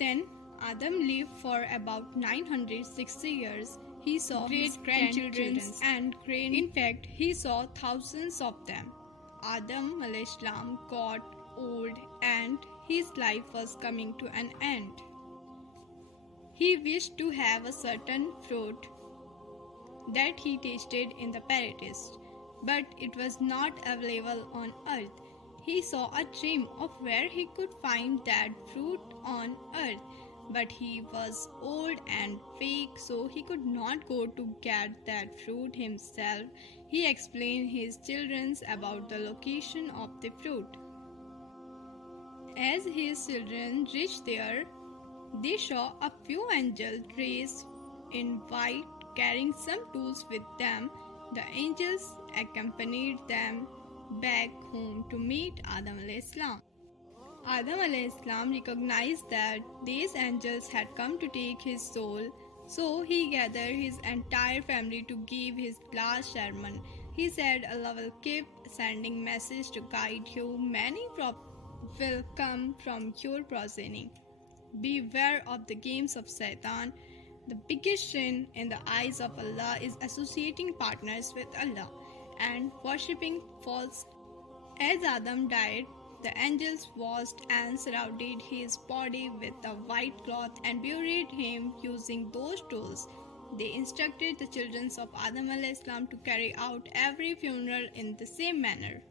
then, Adam lived for about 960 years. He saw great grandchildren and great. In fact, he saw thousands of them. Adam a.s. got old and his life was coming to an end. He wished to have a certain fruit that he tasted in the paradise, but it was not available on earth. He saw a dream of where he could find that fruit on earth, but he was old and weak, so he could not go to get that fruit himself. He explained his children about the location of the fruit. As his children reached there, they saw a few angels dressed in white carrying some tools with them. The angels accompanied them back home to meet Adam a.s. Adam a.s. recognized that these angels had come to take his soul, so he gathered his entire family to give his last sermon. He said, Allah will keep sending messages to guide you. Many will come from your progeny. Beware of the games of Satan. The biggest sin in the eyes of Allah is associating partners with Allah and worshipping false. As Adam died, the angels washed and surrounded his body with a white cloth and buried him using those tools. They instructed the children of Adam a.s. to carry out every funeral in the same manner.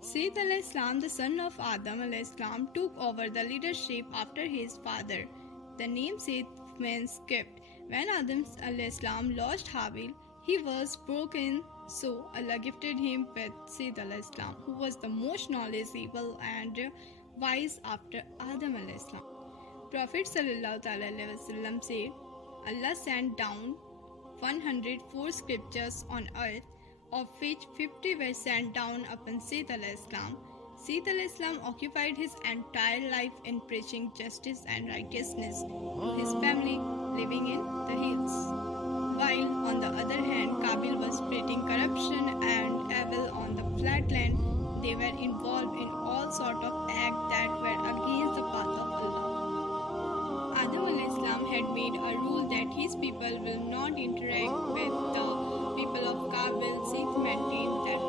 Seth a.s., the son of Adam a.s., took over the leadership after his father. The name Seth means gift. When Adam a.s. lost Habil, he was broken, so Allah gifted him with Seth a.s., who was the most knowledgeable and wise after Adam a.s. Prophet ﷺ said, Allah sent down 104 scriptures on earth, of which 50 were sent down upon Seth a.s. Seth a.s. occupied his entire life in preaching justice and righteousness to his family living in the hills. While on the other hand, Qabil was spreading corruption and evil on the flat land. They were involved in all sorts of acts that were against the path of Allah. Adam a.s. had made a rule that his people will not interact with the people of Qabil. Seth maintained that,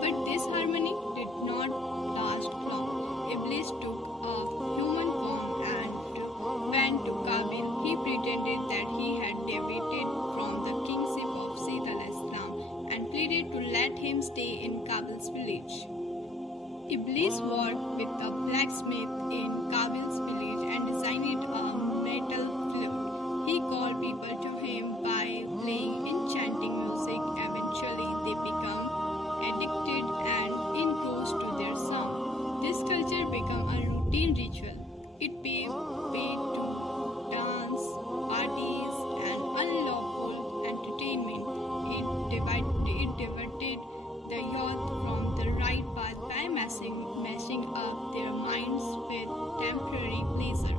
but this harmony did not last long. Iblis took a human form and went to Qabil. He pretended that he had deviated from the kingship of Seth a.s. and pleaded to let him stay in Qabil's village. Iblis worked with a blacksmith in Qabil's village and designed a metal flute. He called people to him by playing enchanting music. Eventually, they become addicted and engrossed to their sound. This culture became a routine ritual. It paid to dance, parties, and unlawful entertainment. It diverted the youth from the right path by messing up their minds with temporary pleasure.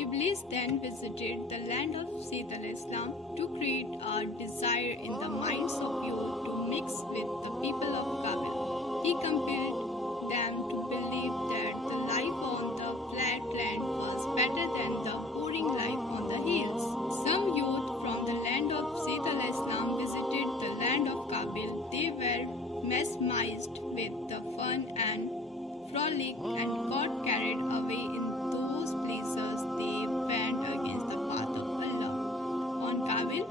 Iblis then visited the land of Seth a.s. to create a desire in the minds of youth to mix with the people of Qabil. He compelled them to believe that the life on the flat land was better than the boring life on the hills. Some youth from the land of Seth a.s. visited the land of Qabil. They were mesmerized with the fun and frolic and got carried away in those pleasures. They went against the path of Allah. On Qabil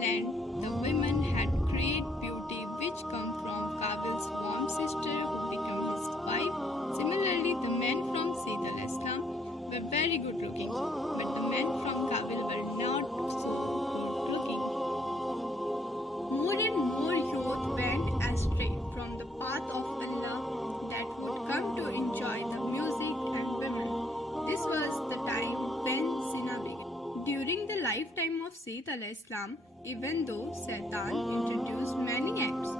land, the women had great beauty which come from Qabil's warm sister who became his wife. Similarly, the men from Seth a.s. were very good looking, but the men from Qabil were not so good looking. More and more youth went astray from the path of Allah that would come to enjoy the music and women. This was the time when Zina began. During the lifetime of Seth a.s., even though Satan introduced many acts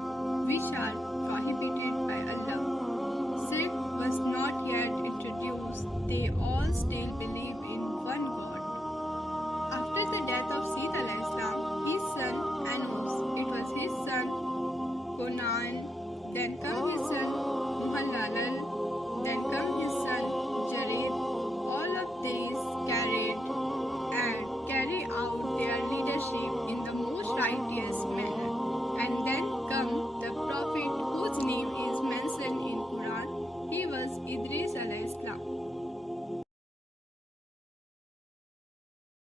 which are prohibited by Allah, Seth was not yet introduced. They all still believe in one God. After the death of Seth a.s., his son Enos, it was his son Conan, then come his son Muhallalel,